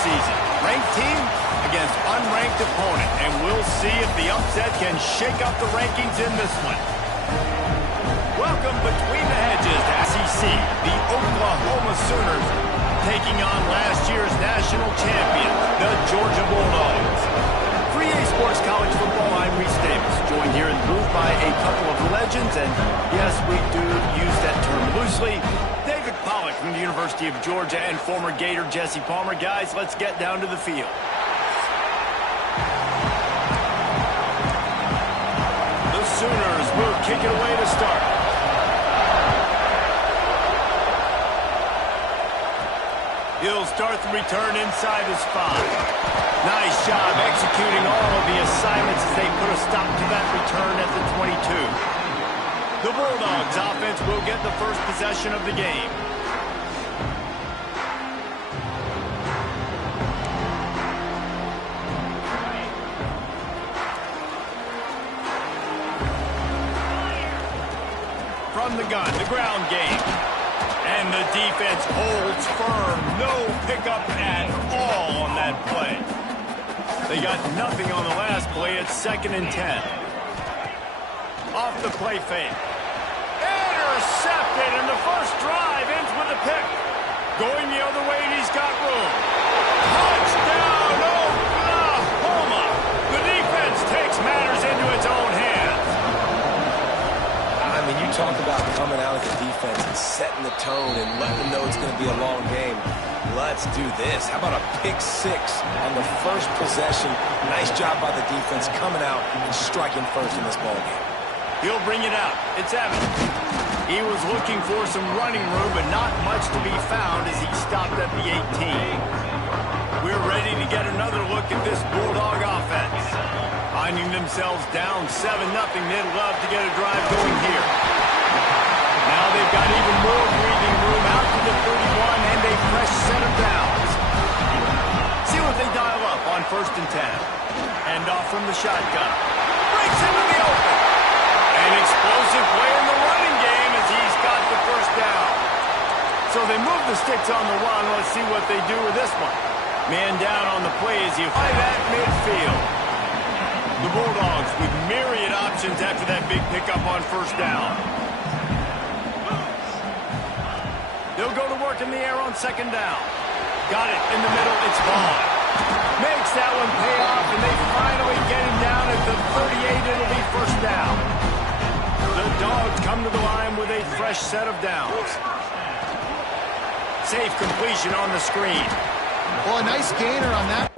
season. Ranked team against unranked opponent, and we'll see if the upset can shake up the rankings in this one. Welcome between the hedges to SEC, the Oklahoma Sooners taking on last year's national champion, the Georgia Bulldogs. 3A Sports College Football, I'm Reese Davis, joined here in the booth by a couple of legends, and yes, we do use that term loosely. David Pollack from the University of Georgia and former Gator Jesse Palmer. Guys, let's get down to the field. The Sooners will kick it away to start. He'll start the return inside his 5. Nice job executing all of the assignments as they put a stop to that return at the 22. The Bulldogs offense will get the first possession of the game. From the gun, the ground game. And the defense holds firm. No pickup at all on that play. They got nothing on the last play. It's 2nd and 10. Off the play fake. Intercepted, and the first drive ends with a pick. Going the other way, and he's got room. Touchdown, Oklahoma! The defense takes matters into its own hands. I mean, you talk about coming out as a defense and setting the tone and letting them know it's going to be a long game. Let's do this. How about a pick 6 on the first possession? Nice job by the defense coming out and striking first in this ball game. He'll bring it out. It's Evans. He was looking for some running room, but not much to be found as he stopped at the 18. We're ready to get another look at this Bulldog offense. Finding themselves down 7-0, they'd love to get a drive going here. Now they've got even more breathing room out to the 31 and a fresh set of downs. See what they dial up on 1st and 10. Hand off from the shotgun. Breaks into the open. An explosive play in the running game as he's got the first down. So they move the sticks on the run. Let's see what they do with this one. Man down on the play as you find that midfield. The Bulldogs with myriad options after that big pickup on 1st down. They'll go to work in the air on 2nd down. Got it in the middle. It's Vaughn. Makes that one pay off, and they finally get him down at the 38. It'll be 1st down. The Dogs come to the line with a fresh set of downs. Safe completion on the screen. Well, a nice gainer on that.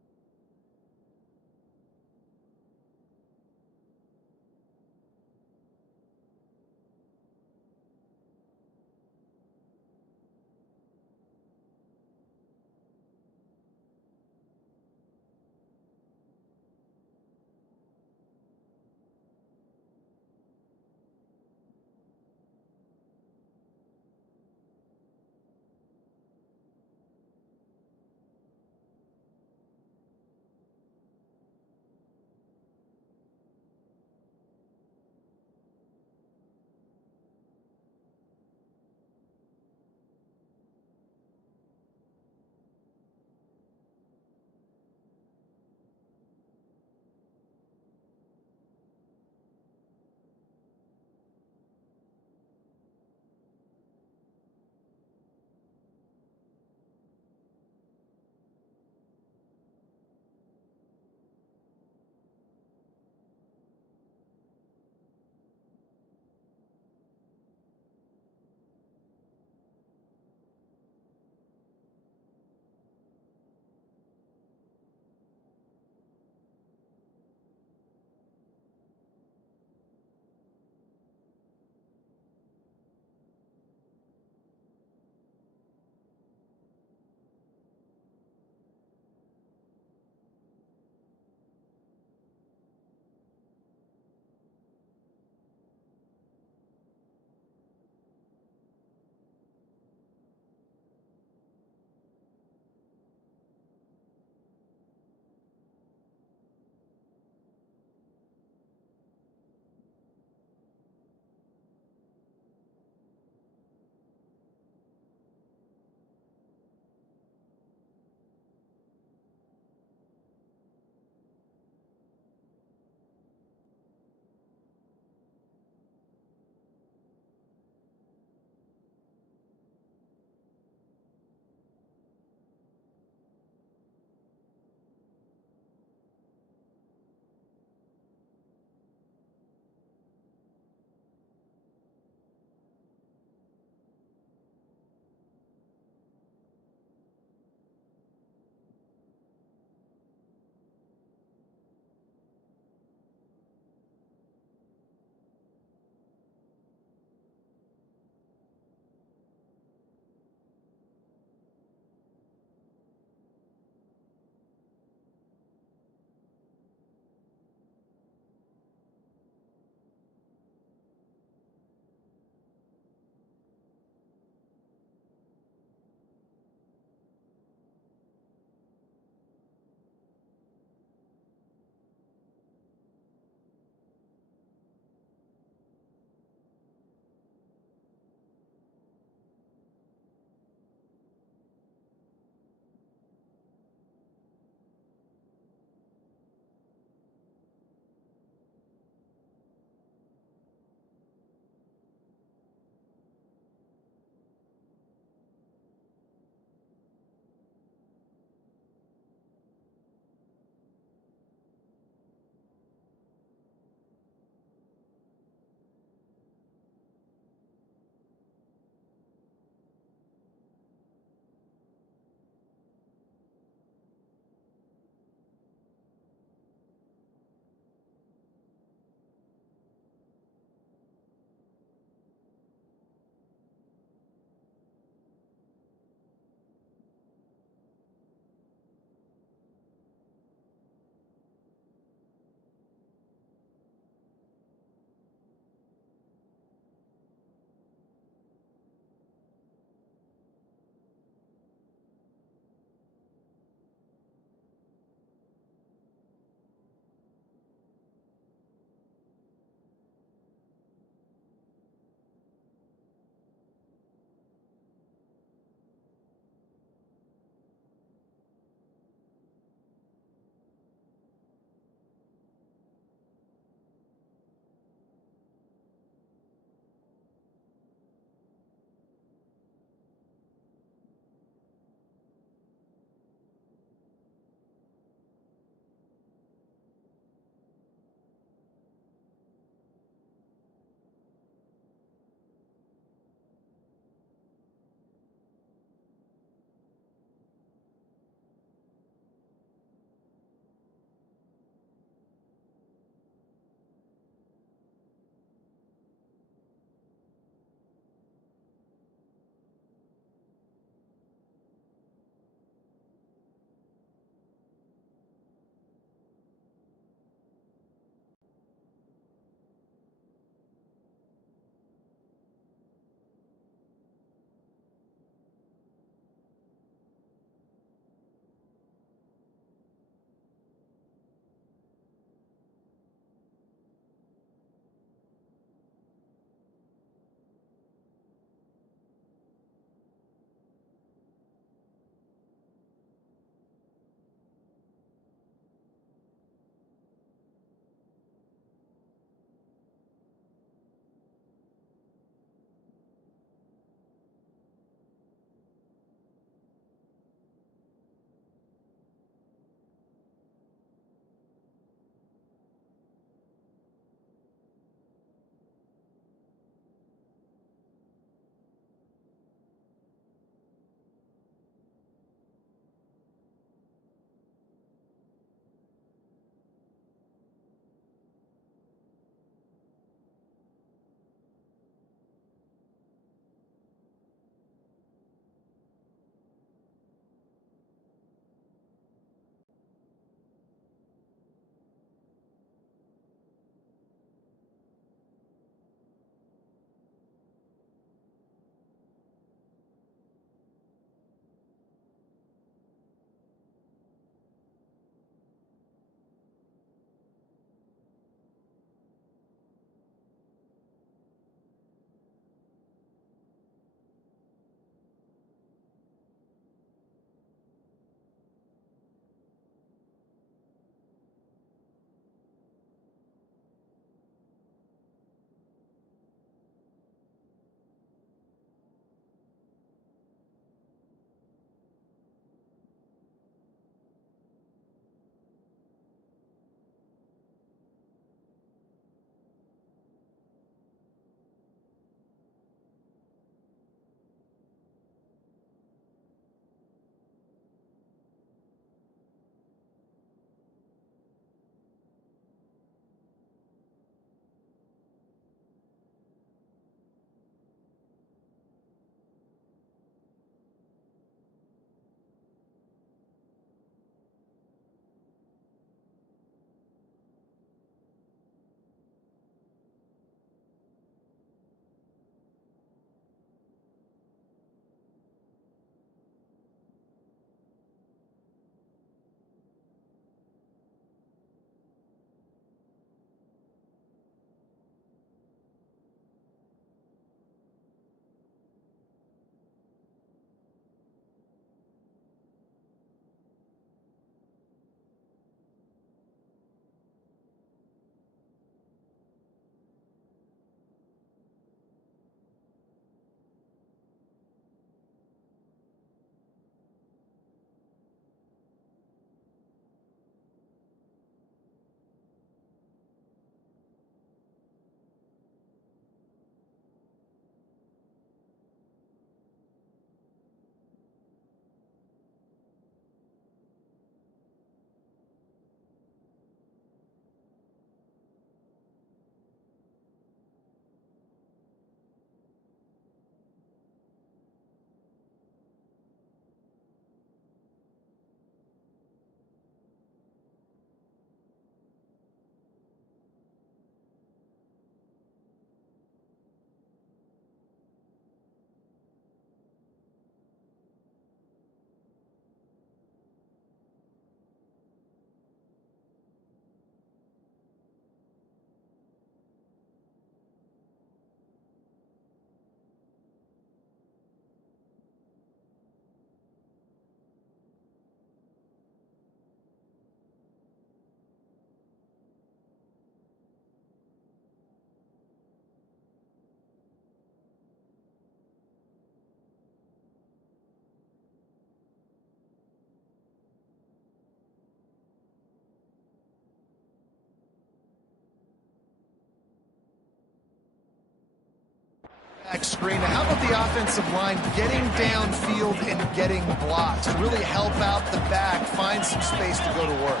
Screen. Now, how about the offensive line getting downfield and getting blocks to really help out the back, find some space to go to work?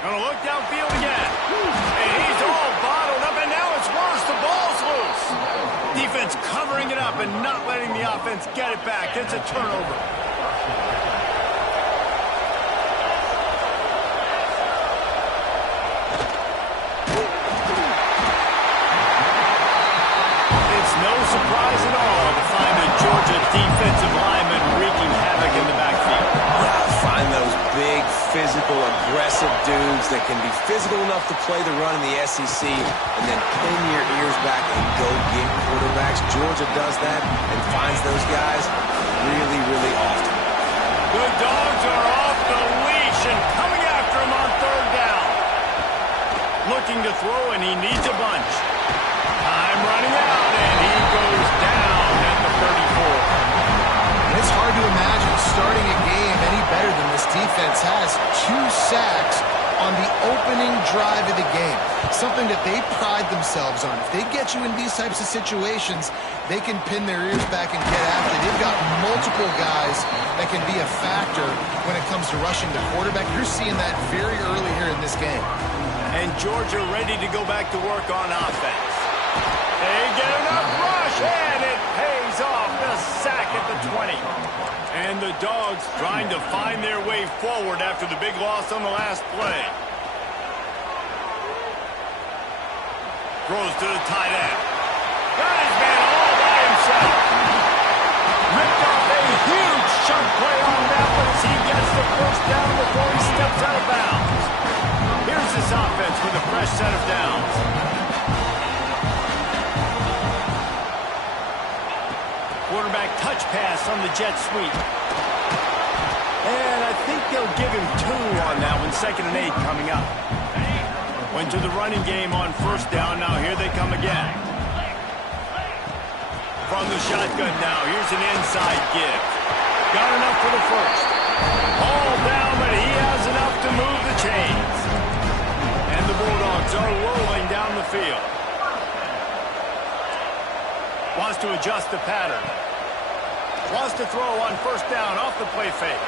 Gonna look downfield again. And he's all bottled up, and now it's worse. The ball's loose. Defense covering it up and not letting the offense get it back. It's a turnover. It's no surprise at all to find the Georgia defensive lineman wreaking havoc in the backfield. Find those big, physical, aggressive dudes that can be physical enough to play the run in the SEC and then pin your ears back and go get quarterbacks. Georgia does that and finds those guys really, really often. The Dogs are off the leash and coming after him on third down. Looking to throw, and he needs a bunch. Time running out, and he goes down at the 34. It's hard to imagine starting a game any better than this defense has. 2 sacks on the opening drive of the game. Something that they pride themselves on. If they get you in these types of situations, they can pin their ears back and get after. They've got multiple guys that can be a factor when it comes to rushing the quarterback. You're seeing that very early here in this game. And Georgia ready to go back to work on offense. They get enough rush, and it pays off. The sack at the 20. And the Dogs trying to find their way forward after the big loss on the last play. Throws to the tight end. Got his man all by himself. Ripped off a huge chunk play on that one as he gets the first down before he steps out of bounds. Here's this offense with a fresh set of downs. Quarterback touch pass on the jet sweep. And I think they'll give him 2 on that one. 2nd and 8 coming up. Went to the running game on first down. Now here they come again. From the shotgun now. Here's an inside give. Got enough for the first. All down, but he has enough to move the chains. And the Bulldogs are rolling down the field. Wants to adjust the pattern. Wants to throw on first down off the play fake.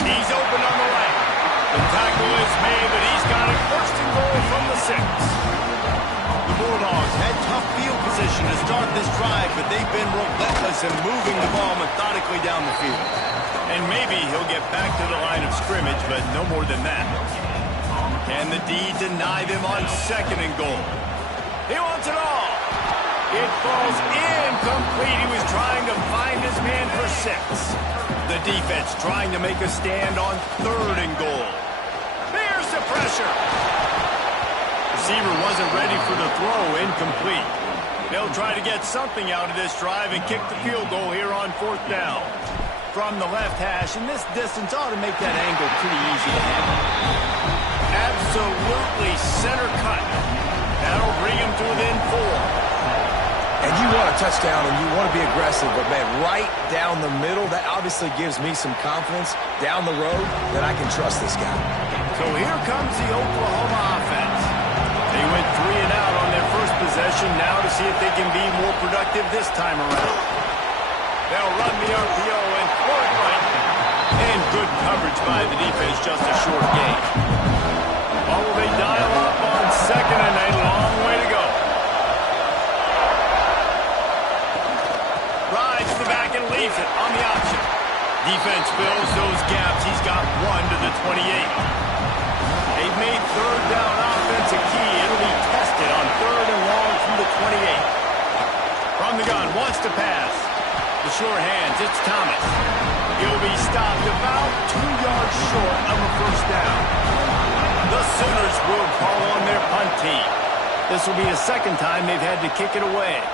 He's open on the right. The tackle is made, but he's got it first and goal from the 6. The Bulldogs had tough field position to start this drive, but they've been relentless in moving the ball methodically down the field. And maybe he'll get back to the line of scrimmage, but no more than that. Can the D deny them on 2nd and goal? He wants it all. It falls incomplete. He was trying to find his man for 6. The defense trying to make a stand on 3rd and goal. There's the pressure. Receiver wasn't ready for the throw. Incomplete. They'll try to get something out of this drive and kick the field goal here on 4th down. From the left hash, and this distance ought to make that angle pretty easy to handle. Absolutely center cut. That'll bring him to within 4. And you want a touchdown and you want to be aggressive, but, man, right down the middle, that obviously gives me some confidence down the road that I can trust this guy. So here comes the Oklahoma offense. They went 3 and out on their first possession, now to see if they can be more productive this time around. They'll run the RPO and throw it right. And good coverage by the defense, just a short gain. Or will they dial up on 2nd and a long way to go? Rides the back and leaves it on the option. Defense fills those gaps. He's got 1 to the 28. They've made 3rd down offense a key. It'll be tested on 3rd and long from the 28. From the gun, wants to pass. The sure hands, it's Thomas. He'll be stopped about 2 yards short of a first down. The Sooners will call on their punt team. This will be the 2nd time they've had to kick it away.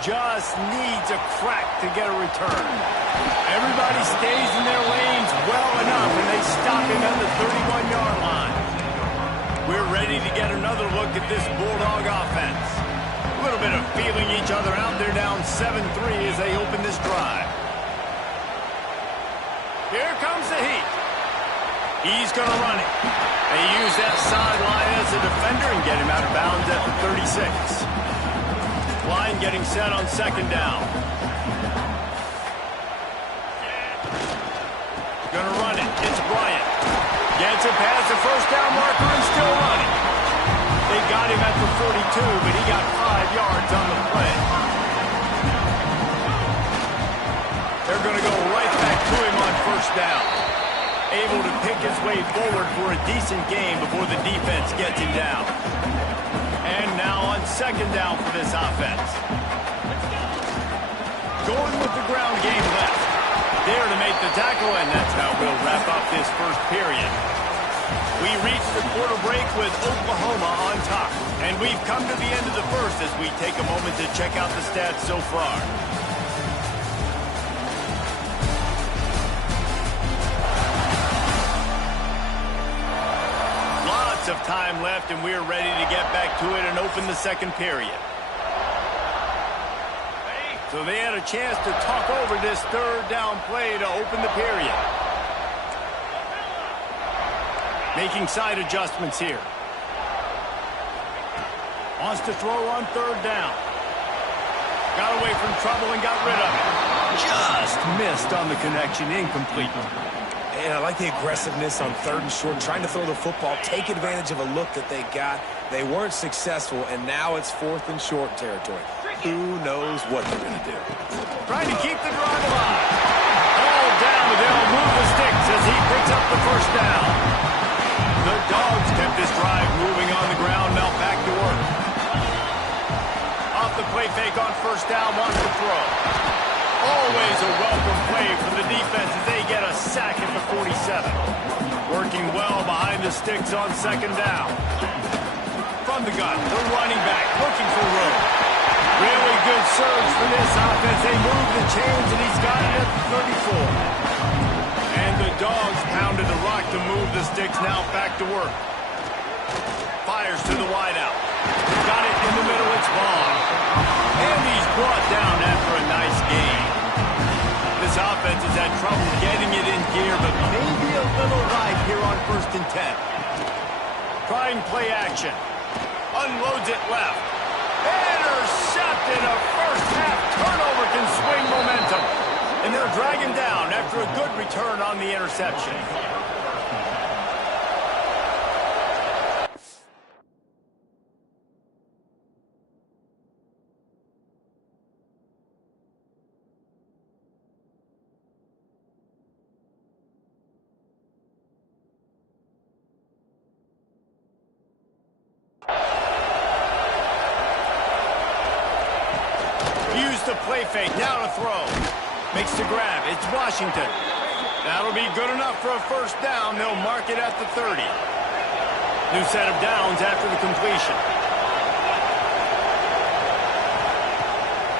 Just needs a crack to get a return. Everybody stays in their lanes well enough, and they stop him at the 31-yard line. We're ready to get another look at this Bulldog offense. A little bit of feeling each other out there, down 7-3 as they open this drive. Here comes the heat. He's going to run it. They use that sideline as a defender and get him out of bounds at the 36. Line getting set on second down. Gonna run it. It's Bryant. Gets it past the first down marker and still running. They got him at the 42, but he got 5 yards on the play. They're going to go right back to him on first down. Able to pick his way forward for a decent game before the defense gets him down. And now on second down for this offense. Going with the ground game left. There to make the tackle, and that's how we'll wrap up this first period. We reached the quarter break with Oklahoma on top. And we've come to the end of the first as we take a moment to check out the stats so far. Lots of time left, and we're ready to get back to it and open the second period. So they had a chance to talk over this third down play to open the period. Making side adjustments here. Wants to throw on third down. Got away from trouble and got rid of it. Just missed on the connection, incomplete. And I like the aggressiveness on third and short, trying to throw the football, take advantage of a look that they got. They weren't successful, and now it's fourth and short territory. Who knows what they're going to do? Trying to keep the drive alive. All down, but they'll move the sticks as he picks up the first down. The Dogs kept this drive moving on the ground, now back to work. Off the play fake on first down, wants to throw. Always a welcome play for the defense as they get a sack at the 47. Working well behind the sticks on second down. From the gun, the running back looking for room. Really good surge for this offense. They move the chains, and he's got it at the 34. And the Dogs pounded the rock to move the sticks, now back to work. Fires to the wideout. Got it in the middle, it's Vaughn. And he's brought down after a nice game. This offense has had trouble getting it in gear, but maybe a little right here on 1st and 10. Trying play action. Unloads it left. Intercepted. A first half turnover can swing momentum. And they'll drag him down after a good return on the interception. Use the play fake, now to throw. Makes the grab, it's Washington. That'll be good enough for a first down. They'll mark it at the 30. New set of downs after the completion.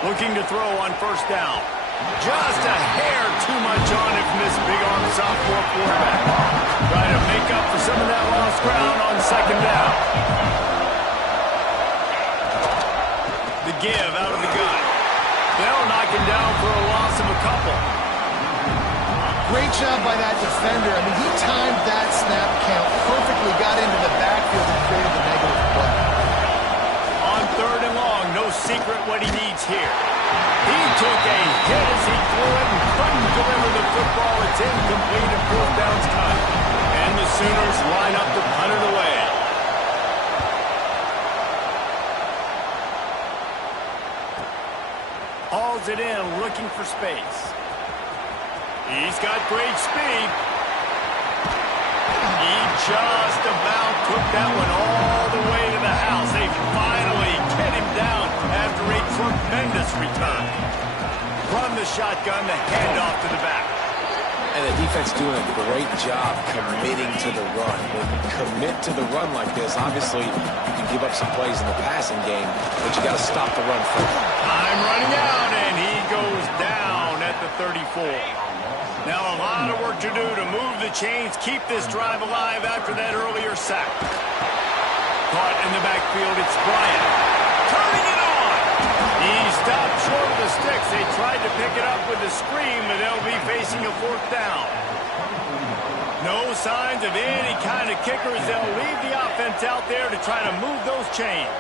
Looking to throw on first down. Just a hair too much on it from this big-arm sophomore quarterback. Trying to make up for some of that lost ground on second down. The give out of the gun. They'll knock him down for a loss of a couple. Great job by that defender. I mean, he timed that snap count perfectly, got into the backfield and created the negative play. On third and long, no secret what he needs here. He took a hit as he threw it and couldn't deliver the football. It's incomplete and fourth down's cut. And the Sooners line up to punt it away. Hauls it in, looking for space. He's got great speed. He just about took that one all the way to the house. They finally get him down after a tremendous return. From the shotgun, the handoff to the back. And the defense doing a great job committing to the run. When you commit to the run like this, obviously you can give up some plays in the passing game, but you got to stop the run first. Time running out, and he goes down at the 34. Now a lot of work to do to move the chains, keep this drive alive after that earlier sack. Caught in the backfield, it's Bryant. Turning it on! He stopped short of the sticks. They tried to pick it up with a screen, but they'll be facing a fourth down. No signs of any kind of kickers. They'll leave the offense out there to try to move those chains.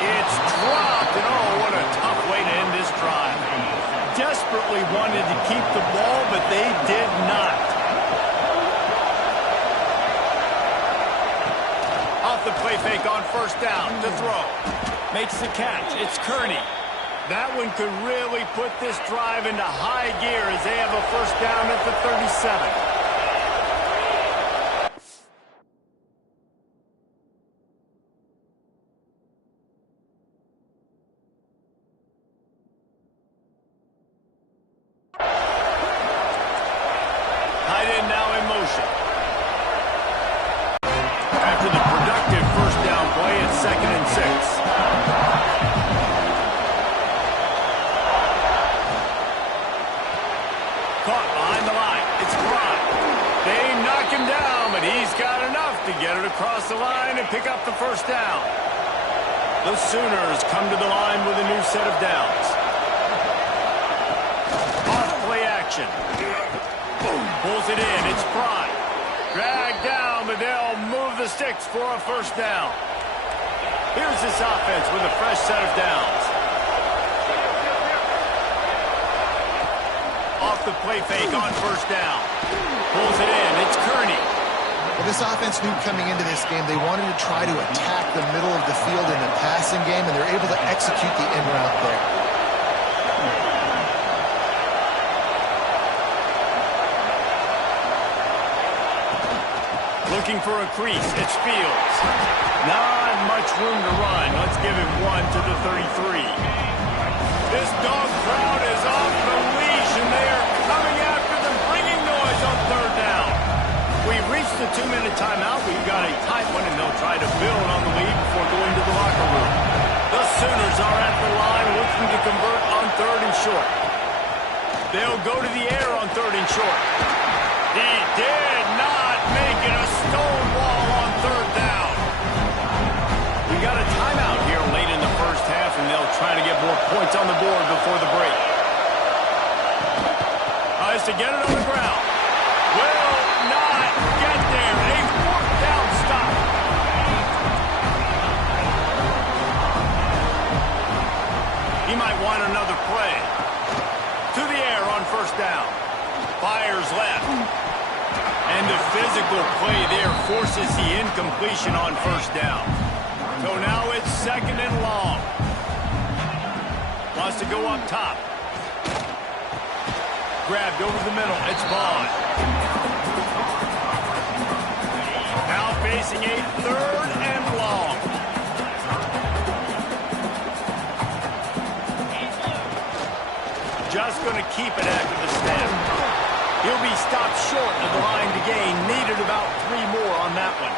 It's dropped, and oh, what a tough way to end this drive. Desperately wanted to keep the ball, but they did not. Off the play fake on first down to throw. Makes the catch. It's Kearney. That one could really put this drive into high gear as they have a first down at the 37. Across the line and pick up the first down. The Sooners come to the line with a new set of downs. Off play action. Pulls it in. It's Pride. Dragged down, but they'll move the sticks for a first down. Here's this offense with a fresh set of downs. Off the play fake on first down. Pulls it in. It's Kearney. Well, this offense knew coming into this game they wanted to try to attack the middle of the field in the passing game, and they're able to execute the in route there. Looking for a crease. It's Fields. Not much room to run. Let's give him one to the 33. This dog crowd is off the leash, and they are coming after them, bringing noise on third down. We've reached the 2-minute timeout. We've got a tight one, and they'll try to build on the lead before going to the locker room. The Sooners are at the line looking to convert on third and short. They'll go to the air on third and short. He did not make it. A stone wall on third down. We got a timeout here late in the first half, and they'll try to get more points on the board before the break. Tries to get it on the ground. Will not get there. A fourth down stop. He might want another play. To the air on first down. Fires left. And the physical play there forces the incompletion on first down. So now it's second and long. Wants to go up top. Grabbed over the middle. It's Vaughn. Now facing a third and long. Just going to keep it after the snap. He'll be stopped short of the line to gain. Needed about 3 more on that one.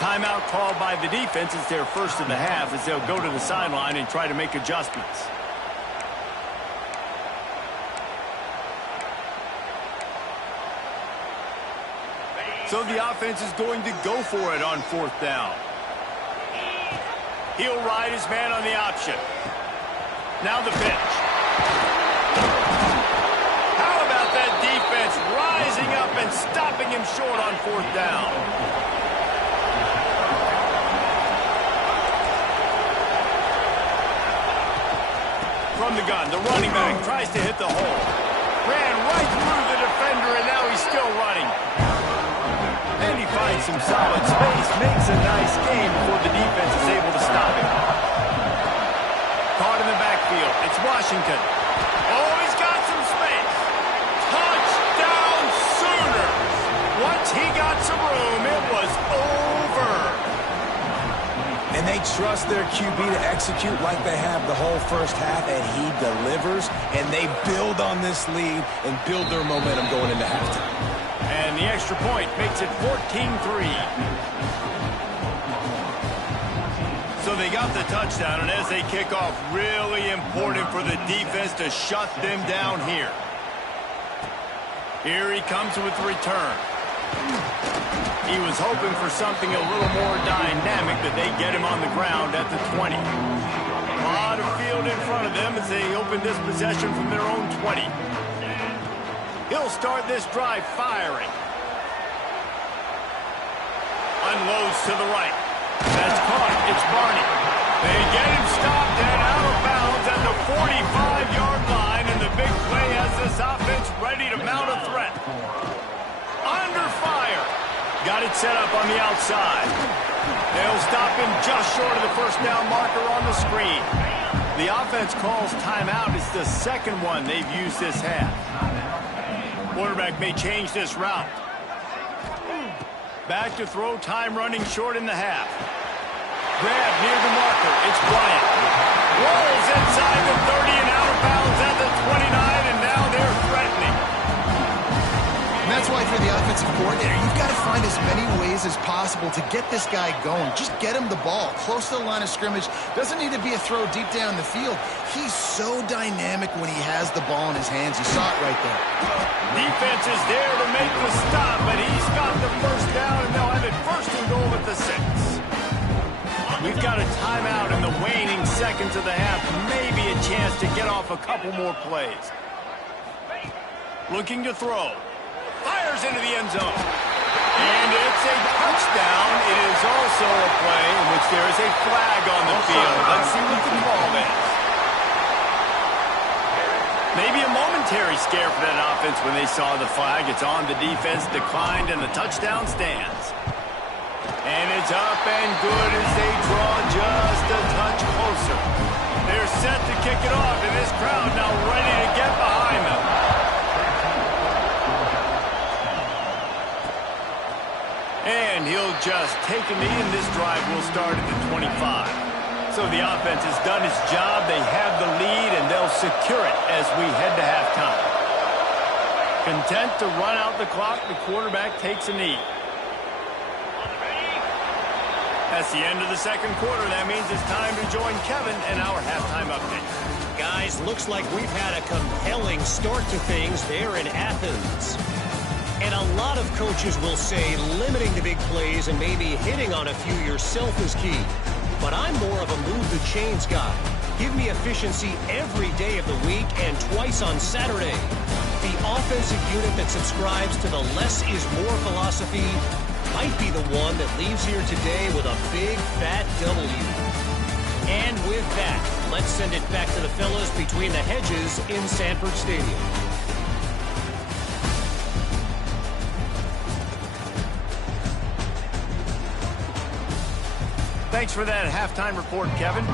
Timeout called by the defense. It's their first of the half as they'll go to the sideline and try to make adjustments. So the offense is going to go for it on fourth down. He'll ride his man on the option. Now the pitch. How about that defense rising up and stopping him short on fourth down? From the gun, the running back tries to hit the hole. Ran right through the defender, and now he's still running. And he finds some solid space, makes a nice game before the defense is able to stop him. Caught in the backfield. It's Washington. Oh, he's got some space. Touchdown Sooners. Once he got some room, it was over. And they trust their QB to execute like they have the whole first half, and he delivers, and they build on this lead and build their momentum going into halftime. And the extra point makes it 14-3. So they got the touchdown, and as they kick off, really important for the defense to shut them down here. Here he comes with the return. He was hoping for something a little more dynamic, but they get him on the ground at the 20. A lot of field in front of them as they open this possession from their own 20. He'll start this drive firing. Unloads to the right. That's caught. It's Barney. They get him stopped and out of bounds at the 45-yard line, and the big play has this offense ready to mount a threat. Under fire. Got it set up on the outside. They'll stop him just short of the first down marker on the screen. The offense calls timeout. It's the second one they've used this half. Quarterback may change this route. Back to throw, time running short in the half. Grab near the marker. It's Bryant. Rolls inside the 30 and out of bounds at the 29, and now they're threatening. And that's why for the offensive coordinator, you've got to find as many ways as possible to get this guy going. Just get him the ball close to the line of scrimmage. Doesn't need to be a throw deep down the field. He's so dynamic when he has the ball in his hands. You saw it right there. Defense is there to make the stop, but he's got the first down, and they'll have it first and goal at the 6. We've got a timeout in the waning seconds of the half. Maybe a chance to get off a couple more plays. Looking to throw. Fires into the end zone. And it's a touchdown. It is also a play in which there is a flag on the field. Let's see what the call is. Maybe a momentary scare for that offense when they saw the flag. It's on, the defense declined, and the touchdown stands. And it's up and good as they draw just a touch closer. They're set to kick it off, and this crowd now ready to get behind them. And he'll just take a knee, and this drive will start at the 25. So the offense has done its job. They have the lead, and they'll secure it as we head to halftime. Content to run out the clock, the quarterback takes a knee. That's the end of the second quarter. That means it's time to join Kevin and our halftime update. Guys, looks like we've had a compelling start to things there in Athens. And a lot of coaches will say limiting the big plays and maybe hitting on a few yourself is key. But I'm more of a move the chains guy. Give me efficiency every day of the week and twice on Saturday. The offensive unit that subscribes to the less is more philosophy might be the one that leaves here today with a big fat W. And with that, let's send it back to the fellas between the hedges in Sanford Stadium. Thanks for that halftime report, Kevin.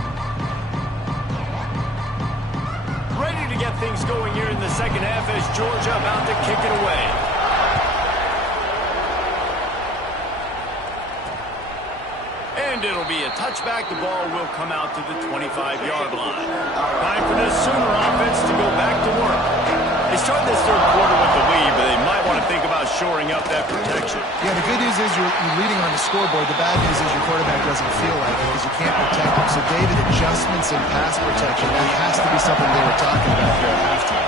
Ready to get things going here in the second half as Georgia about to kick it away. And it'll be a touchback. The ball will come out to the 25-yard line. Time for this Sooner offense to go back to work. They started this third quarter with the lead, but they might want to think about shoring up that protection. Yeah, the good news is you're leading on the scoreboard. The bad news is your quarterback doesn't feel like it because you can't protect him. So, David, adjustments in pass protection, that has to be something they were talking about here at halftime.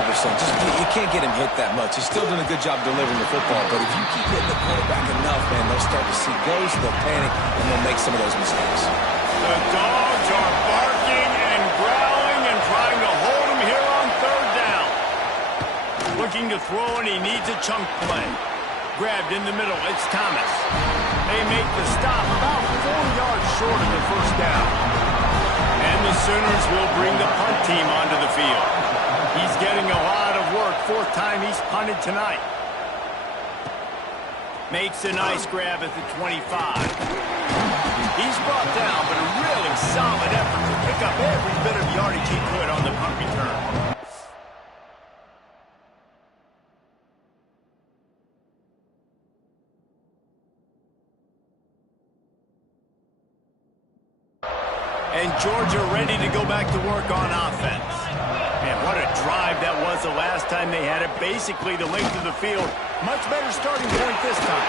100%. You can't get him hit that much. He's still doing a good job delivering the football, but if you keep hitting the quarterback enough, man, they'll start to see ghosts, they'll panic, and they'll make some of those mistakes. The dogs are barking and growling and trying to hold him here on third down. Looking to throw, and he needs a chunk play. Grabbed in the middle. It's Thomas. They make the stop about 4 yards short of the first down. And the Sooners will bring the punt team onto the field. He's getting a lot of work. Fourth time he's punted tonight. Makes a nice grab at the 25. He's brought down, but a really solid effort to pick up every bit of yardage he could on the punt return. And Georgia ready to go back to work on offense. Man, what a drive that was the last time they had it. Basically the length of the field. Much better starting point this time.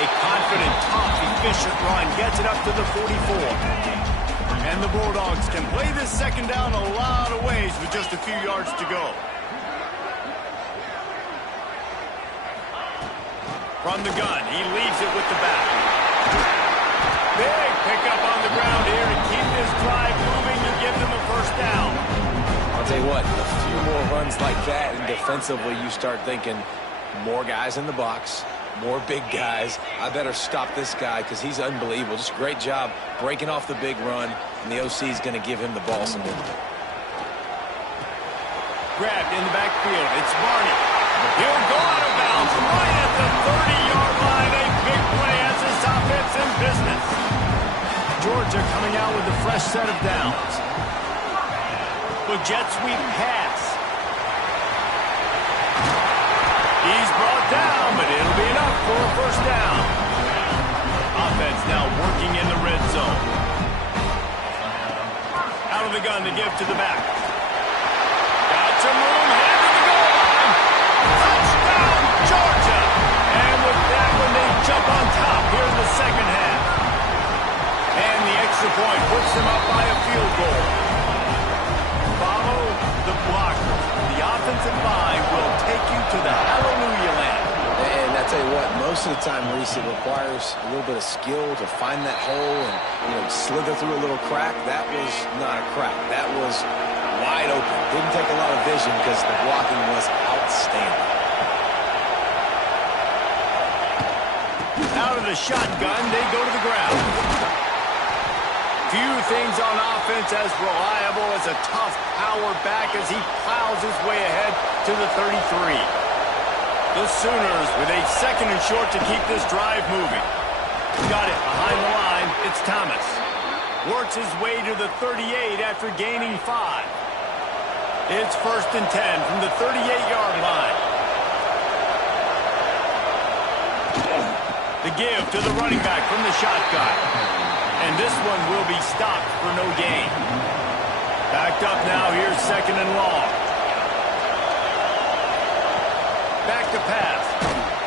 A confident, tough, efficient run gets it up to the 44. And the Bulldogs can play this second down a lot of ways with just a few yards to go. From the gun, he leaves it with the back. Big pickup on the ground here to keep this drive moving to give them a first down. I'll tell you what, a few more runs like that, and defensively you start thinking more guys in the box, More big guys. I better stop this guy because he's unbelievable. Just a great job breaking off the big run, and the OC is going to give him the ball some more. Grabbed in the backfield. It's Barney. He'll go out of bounds right at the 30-yard line. A big play as this offense in business. Georgia coming out with a fresh set of downs. The jet sweep pass. He's brought down, but it'll be enough for a first down. Offense now working in the red zone. Out of the gun to give to the back. Got some room, headed to the goal line. Touchdown, Georgia! And with that one, they jump on top here in the second half. And the extra point puts them up by a field goal. Follow the blocker. The offensive line will take you to the hallelujah land. And I tell you what, most of the time, Reese, it requires a little bit of skill to find that hole and, slither through a little crack. That was not a crack. That was wide open. Didn't take a lot of vision because the blocking was outstanding. Out of the shotgun, they go to the ground. Few things on offense as reliable as a tough power back as he plows his way ahead to the 33. The Sooners with a second and short to keep this drive moving. Got it behind the line. It's Thomas. Works his way to the 38 after gaining 5. It's 1st and 10 from the 38-yard line. The give to the running back from the shotgun. And this one will be stopped for no gain. Backed up now, here's 2nd and long. Back to pass.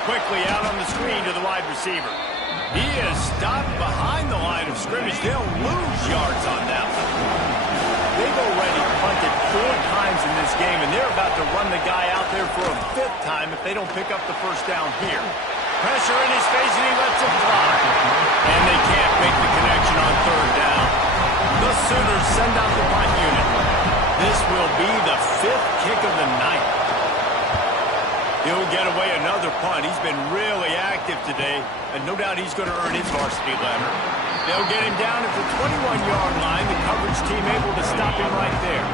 Quickly out on the screen to the wide receiver. He is stopped behind the line of scrimmage. They'll lose yards on that one. They've already punted 4 times in this game, and they're about to run the guy out there for a 5th time if they don't pick up the first down here. Pressure in his face, and he lets it fly. And they can't make the connection on 3rd down. The Sooners send out the punt unit. This will be the 5th kick of the night. He'll get away another punt. He's been really active today, and no doubt he's going to earn his varsity letter. They'll get him down at the 21-yard line. The coverage team able to stop him right there.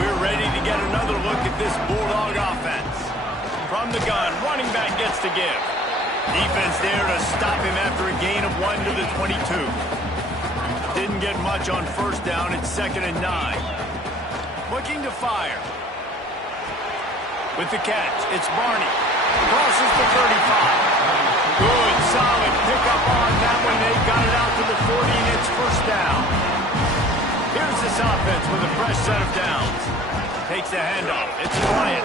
We're ready to get another look at this Bulldog offense. From the gun, running back gets to give. Defense there to stop him after a gain of 1 to the 22. Didn't get much on 1st down. It's 2nd and 9. Looking to fire. With the catch, it's Barney. Crosses the 35. Good, solid pickup on that one. They got it out to the 40, and it's 1st down. Here's this offense with a fresh set of downs. Takes the handoff. It's Bryant.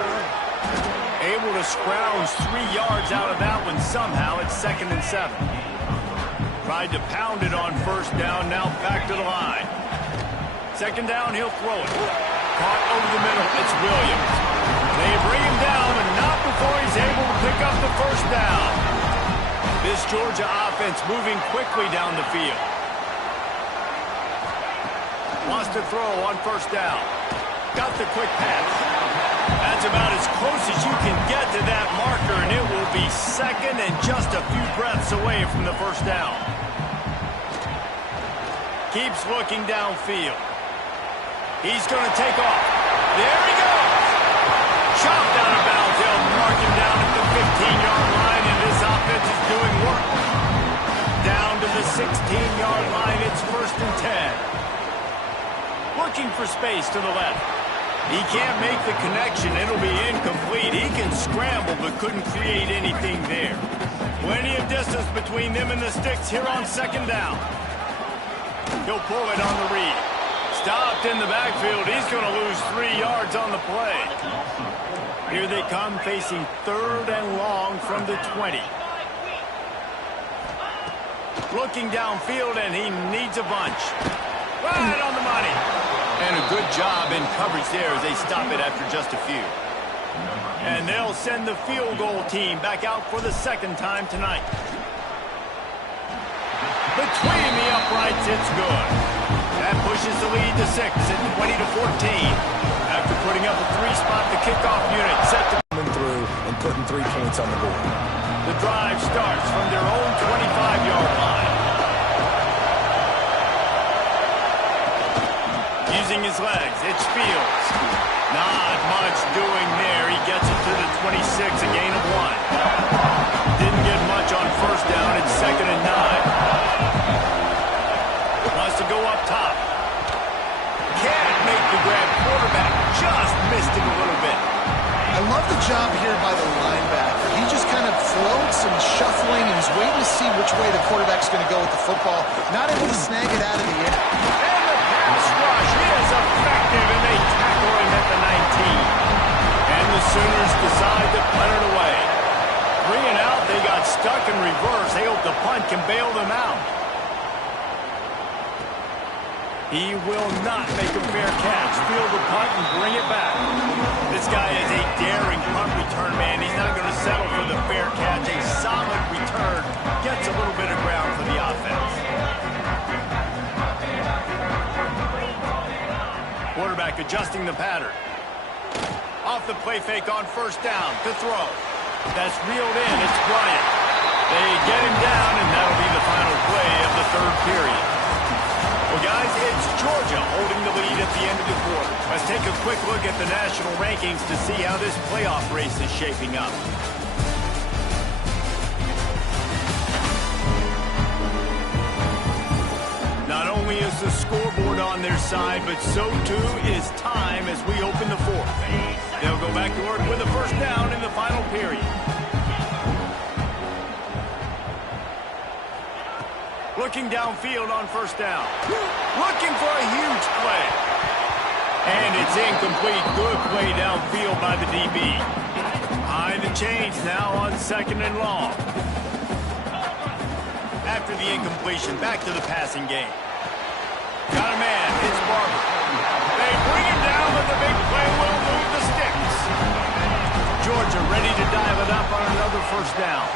Able to scrounge 3 yards out of that one somehow. It's 2nd and 7. Tried to pound it on 1st down. Now back to the line. 2nd down, he'll throw it. Caught over the middle. It's Williams. They bring him down, but not before he's able to pick up the 1st down. This Georgia offense moving quickly down the field. Wants to throw on 1st down. Got the quick pass. That's about as close as you can get to that marker, and it will be 2nd and just a few breaths away from the 1st down. Keeps looking downfield. He's going to take off. There he goes. Chopped out of bounds. They'll mark him down at the 15-yard line, and this offense is doing work. Down to the 16-yard line. It's 1st and 10. Looking for space to the left. He can't make the connection. It'll be incomplete. He can scramble, but couldn't create anything there. Plenty of distance between them and the sticks here on 2nd down. He'll pull it on the read. Stopped in the backfield. He's going to lose 3 yards on the play. Here they come facing 3rd and long from the 20. Looking downfield, and he needs a bunch. Right on the money. And a good job in coverage there as they stop it after just a few. And they'll send the field goal team back out for the 2nd time tonight. Between the uprights, it's good. That pushes the lead to 6 at 20-14. After putting up a 3-spot, the kickoff unit set to coming through and putting 3 points on the board. The drive starts from their own 25-yard line. Using his legs, it's Fields. Not much doing there. He gets it to the 26, a gain of 1. Didn't get much on first down. It's 2nd and 9. Wants to go up top. Can't make the grab. Quarterback just missed him a little bit. I love the job here by the linebacker. He just kind of floats and shuffling and is waiting to see which way the quarterback's going to go with the football. Not able to snag it out of the air. And the pass rush is effective, and they tackle him at the 19. And the Sooners decide to punt it away. 3 and out, they got stuck in reverse. They hope the punt can bail them out. He will not make a fair catch. Field the punt and bring it back. This guy is a daring punt return man. He's not going to settle for the fair catch. A solid return gets a little bit of ground for the offense. Quarterback adjusting the pattern. Off the play fake on first down to throw. That's reeled in. It's Bryant. They get him down, and that'll be the final play of the 3rd period. Well, guys, it's Georgia holding the lead at the end of the quarter. Let's take a quick look at the national rankings to see how this playoff race is shaping up. Not only is the scoreboard on their side, but so too is time as we open the 4th. They'll go back to work with a first down in the final period. Looking downfield on first down. Looking for a huge play. And it's incomplete. Good play downfield by the DB. Behind the chains now on 2nd and long. After the incompletion, back to the passing game. Got a man. It's Barber. They bring him down, but the big play will move the sticks. Georgia ready to dial it up on another first down.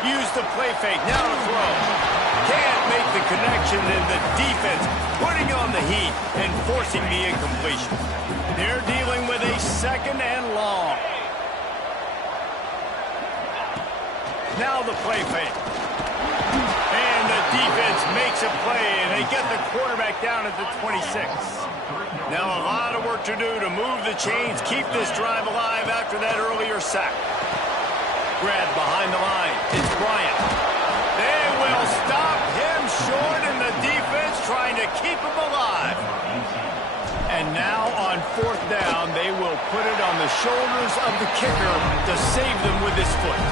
Use the play fake, now to throw. Can't make the connection, and the defense putting on the heat and forcing the incompletion. They're dealing with a 2nd and long. Now the play fake. And the defense makes a play, and they get the quarterback down at the 26. Now a lot of work to do to move the chains, keep this drive alive after that earlier sack. Grab behind the line. It's Bryant. They will stop him short, and the defense trying to keep him alive. And now on 4th down, they will put it on the shoulders of the kicker to save them with his foot.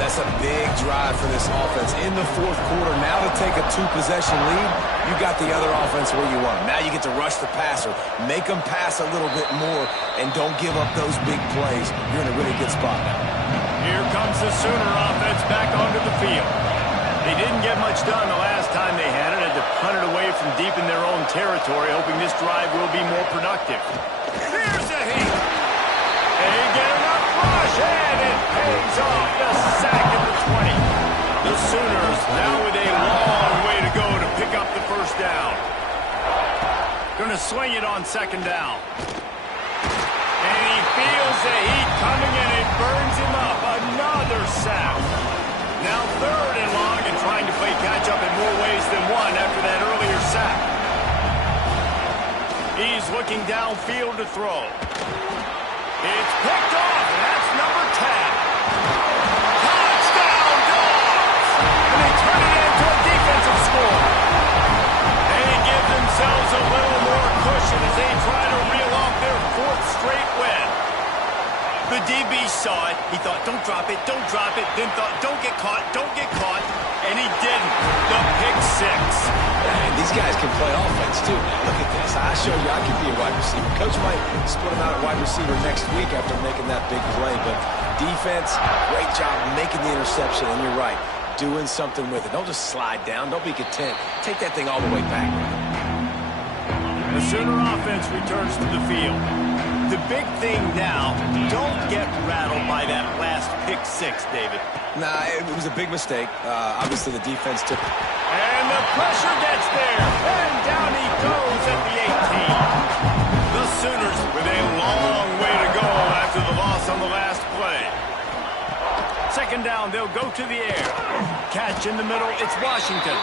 That's a big drive for this offense in the 4th quarter. Now to take a 2-possession lead, you got the other offense where you want them. Now you get to rush the passer, make them pass a little bit more, and don't give up those big plays. You're in a really good spot now. Here comes the Sooner offense back onto the field. They didn't get much done the last time they had it. Had to punt it away from deep in their own territory, hoping this drive will be more productive. Here's a hit. They get enough rush, and it pays off. The sack at the 20. The Sooners now with a long way to go to pick up the first down. Going to swing it on 2nd down. And he feels the heat coming, and it burns him up. Another sack. Now 3rd and long, and trying to play catch-up in more ways than one after that earlier sack. He's looking downfield to throw. It's picked off, and that's number 10. Touchdown, Dogs! And they turn it into a defensive score. They give themselves a little more cushion as they try to reel off their 4th straight win. The DB saw it. He thought, don't drop it, don't drop it. Then thought, don't get caught, don't get caught. And he didn't. The pick 6. And these guys can play offense, too. Now, look at this. I showed you I could be a wide receiver. Coach might split him out at wide receiver next week after making that big play. But defense, great job making the interception. And you're right, doing something with it. Don't just slide down. Don't be content. Take that thing all the way back. The Sooner offense returns to the field. The big thing now, don't get rattled by that last pick 6, David. Nah, it was a big mistake. Obviously, the defense took it. And the pressure gets there. And down he goes at the 18. The Sooners with a long way to go after the loss on the last play. second down, they'll go to the air. Catch in the middle, it's Washington.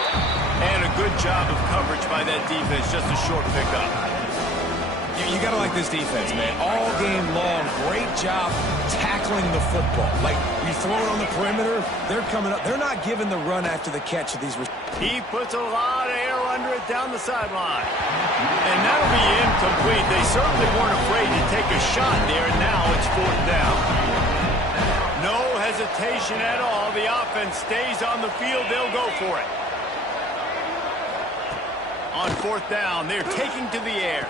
And a good job of coverage by that defense, just a short pickup. You got to like this defense, man. All game long, great job tackling the football. Like, you throw it on the perimeter, they're coming up. They're not giving the run after the catch of these. He puts a lot of air under it down the sideline. And that'll be incomplete. They certainly weren't afraid to take a shot there, and now it's fourth down. No hesitation at all. The offense stays on the field. They'll go for it. On fourth down, they're taking to the air.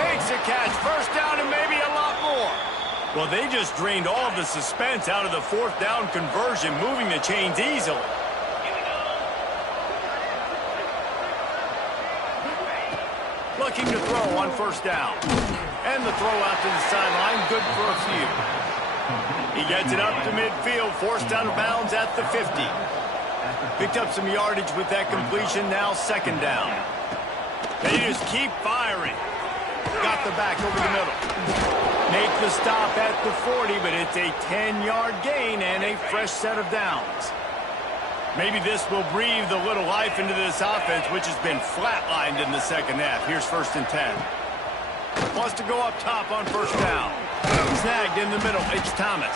Makes a catch, first down, and maybe a lot more. Well, they just drained all the suspense out of the fourth down conversion, moving the chains easily. Looking to throw on first down. And the throw out to the sideline, good for a few. He gets it up to midfield, forced out of bounds at the 50. Picked up some yardage with that completion, now second down. They just keep firing. Got the back over the middle. Make the stop at the 40, but it's a 10-yard gain and a fresh set of downs. Maybe this will breathe a little life into this offense, which has been flatlined in the second half. Here's first and 10. Wants to go up top on first down. Snagged in the middle, it's Thomas.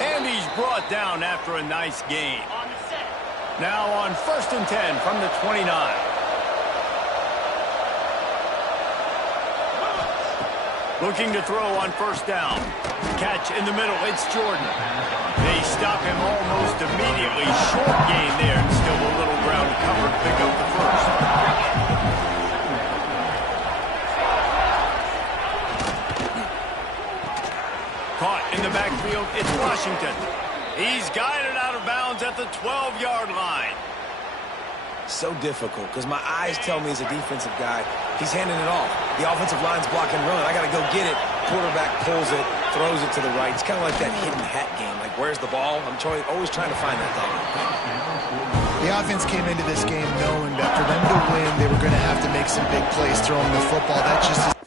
And he's brought down after a nice gain. Now on first and 10 from the 29. Looking to throw on first down. Catch in the middle, it's Jordan. They stop him almost immediately. Short gain there, and still a little ground covered. Pick up the first. Caught in the backfield, it's Washington. He's guided out of bounds at the 12-yard line. So difficult, because my eyes tell me as a defensive guy, he's handing it off. The offensive line's blocking run. I got to go get it. Quarterback pulls it, throws it to the right. It's kind of like that hidden hat game. Like, where's the ball? I'm always trying to find that thing. The offense came into this game knowing that for them to win, they were going to have to make some big plays throwing the football. That just is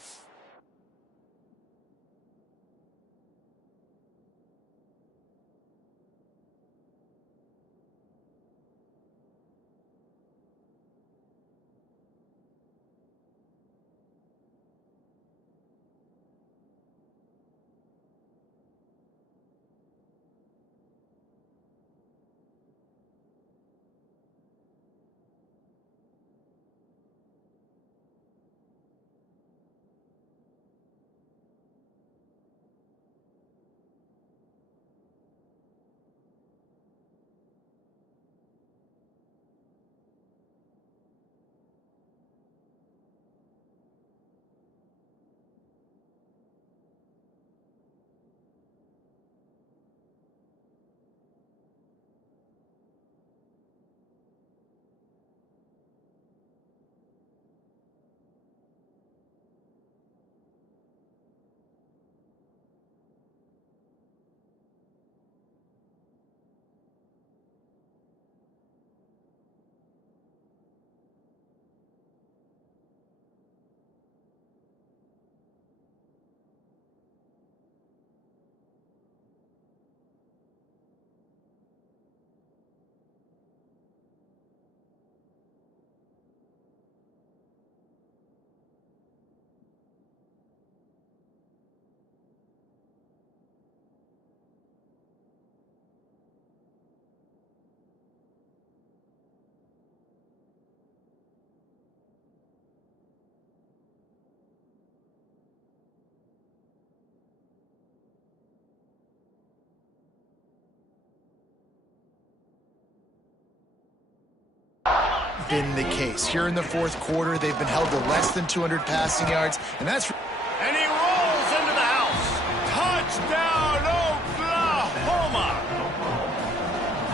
been the case. Here in the fourth quarter, they've been held to less than 200 passing yards, and that's... And he rolls into the house. Touchdown, Oklahoma!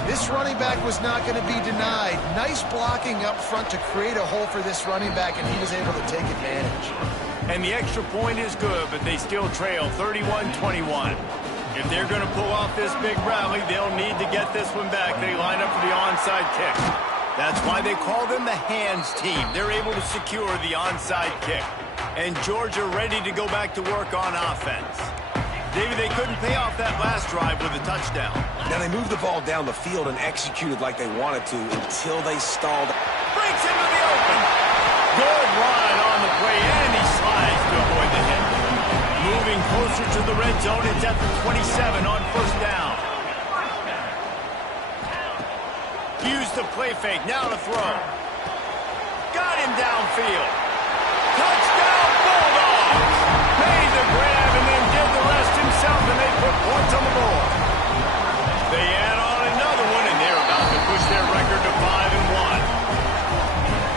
This running back was not going to be denied. Nice blocking up front to create a hole for this running back, and he was able to take advantage. And the extra point is good, but they still trail 31-21. If they're going to pull off this big rally, they'll need to get this one back. They line up for the onside kick. That's why they call them the hands team. They're able to secure the onside kick. And Georgia ready to go back to work on offense. Davey, they couldn't pay off that last drive with a touchdown. Now they moved the ball down the field and executed like they wanted to until they stalled. Breaks into the open. Good run on the play, and he slides to avoid the hit. Moving closer to the red zone, it's at the 27 on first down. Use the play fake, now to throw. Got him downfield. Touchdown Bulldogs! Made the grab and then did the rest himself, and they put points on the board. They add on another one, and they're about to push their record to 5-1.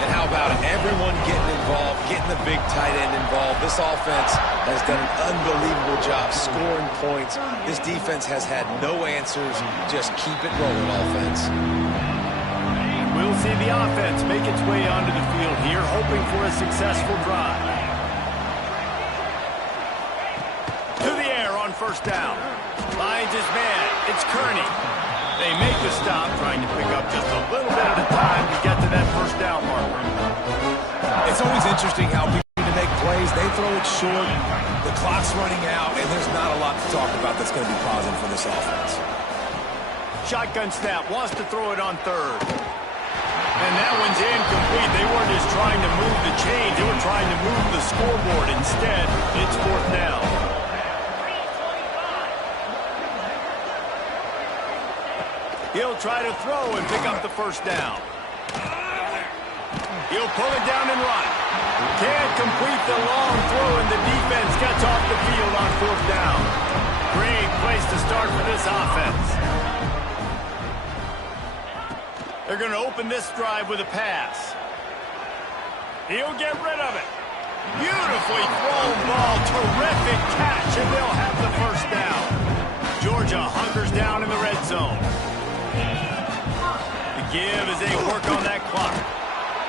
And how about it? Everyone getting involved, getting the big tight end involved. This offense has done an unbelievable job scoring points. This defense has had no answers. Just keep it rolling, offense. We'll see the offense make its way onto the field here, hoping for a successful drive. To the air on first down. Finds his man. It's Kearney. They make the stop, trying to pick up just a little bit at a time to get to that first down marker. It's always interesting how people need to make plays. They throw it short. The clock's running out, and there's not a lot to talk about that's going to be positive for this offense. Shotgun snap. Wants to throw it on third. And that one's incomplete. They weren't just trying to move the chains. They were trying to move the scoreboard. Instead, it's fourth down. He'll try to throw and pick up the first down. He'll pull it down and run. Can't complete the long throw, and the defense gets off the field on fourth down. Great place to start for this offense. They're going to open this drive with a pass. He'll get rid of it. Beautifully thrown ball. Terrific catch, and they'll have the first down. Georgia hunkers down in the red zone. The give as they work on that clock.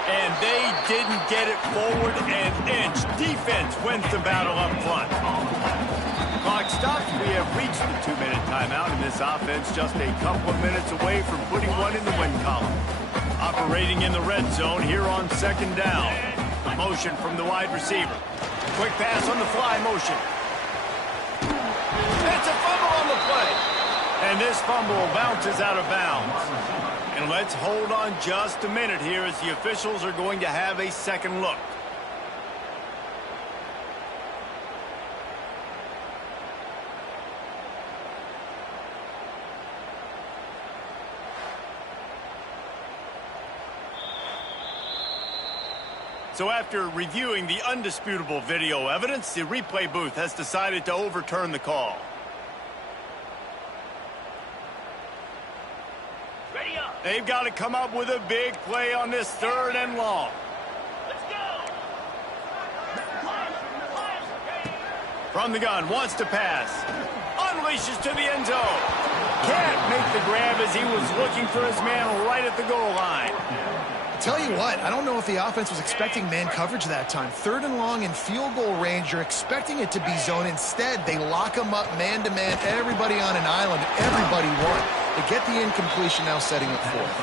And they didn't get it forward an inch. Defense wins the battle up front. Clock stops. We have reached the 2-minute timeout, and this offense just a couple of minutes away from putting one in the win column. Operating in the red zone here on second down. Motion from the wide receiver. Quick pass on the fly motion. It's a fumble on the play. And this fumble bounces out of bounds. And let's hold on just a minute here as the officials are going to have a second look. So after reviewing the undisputable video evidence, the replay booth has decided to overturn the call. They've got to come up with a big play on this third and long. Let's go. From the gun, wants to pass. Unleashes to the end zone. Can't make the grab as he was looking for his man right at the goal line. Tell you what, I don't know if the offense was expecting man coverage that time. Third and long in field goal range, you're expecting it to be zone. Instead, they lock them up man-to-man, everybody on an island, everybody won. They get the incompletion, now setting up fourth.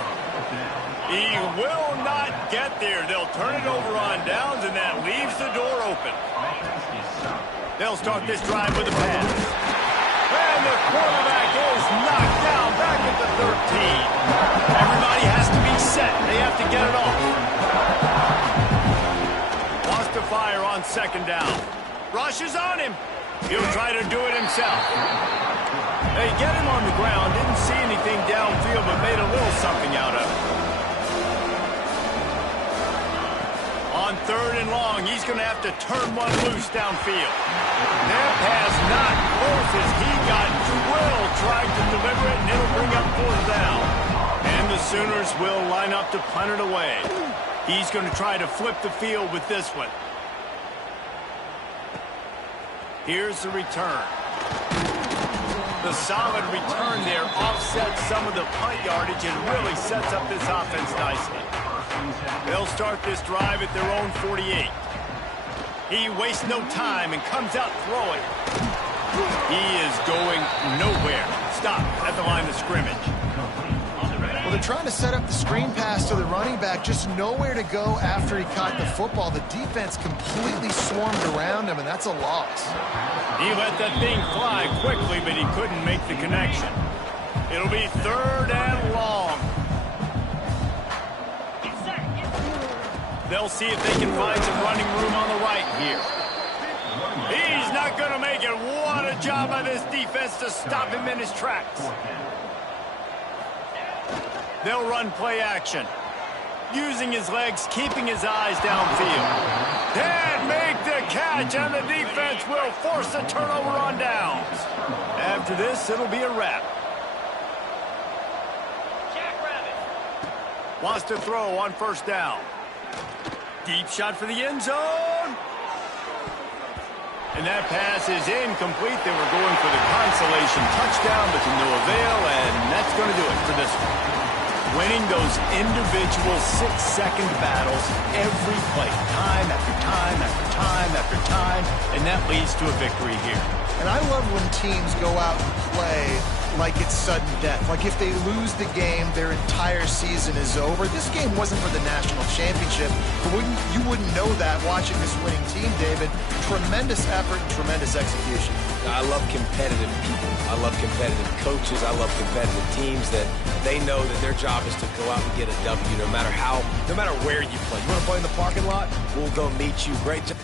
He will not get there. They'll turn it over on downs, and that leaves the door open. They'll start this drive with a pass. And the quarterback is knocked down back at the 13. Everybody has to be set. They have to get it off. Wants to fire on second down. Rushes on him. He'll try to do it himself. They get him on the ground. Didn't see anything downfield, but made a little something out of it. On third and long, he's going to have to turn one loose downfield. That pass not close as he got drilled trying to deliver it, and it'll bring up fourth down. And the Sooners will line up to punt it away. He's going to try to flip the field with this one. Here's the return. The solid return there offsets some of the punt yardage and really sets up this offense nicely. They'll start this drive at their own 48. He wastes no time and comes out throwing. He is going nowhere. Stop at the line of scrimmage. Well, the they're trying to set up the screen pass to the running back, just nowhere to go after he caught the football. The defense completely swarmed around him, and that's a loss. He let that thing fly quickly, but he couldn't make the connection. It'll be 3rd and long. They'll see if they can find some running room on the right here. He's not going to make it. What a job by this defense to stop him in his tracks. They'll run play action. Using his legs, keeping his eyes downfield. Can't make the catch, and the defense will force a turnover on downs. After this, it'll be a wrap. Wants to throw on 1st down. Deep shot for the end zone. And that pass is incomplete. They were going for the consolation touchdown, but to no avail, and that's going to do it for this one. Winning those individual 6-second battles every play, time after time after time after time, and that leads to a victory here. And I love when teams go out and play like it's sudden death. Like if they lose the game, their entire season is over. This game wasn't for the national championship, but you wouldn't know that watching this winning team, David. Tremendous effort and tremendous execution. I love competitive people. I love competitive coaches. I love competitive teams that they know that their job is to go out and get a W no matter where you play. You want to play in the parking lot? We'll go meet you. Great job.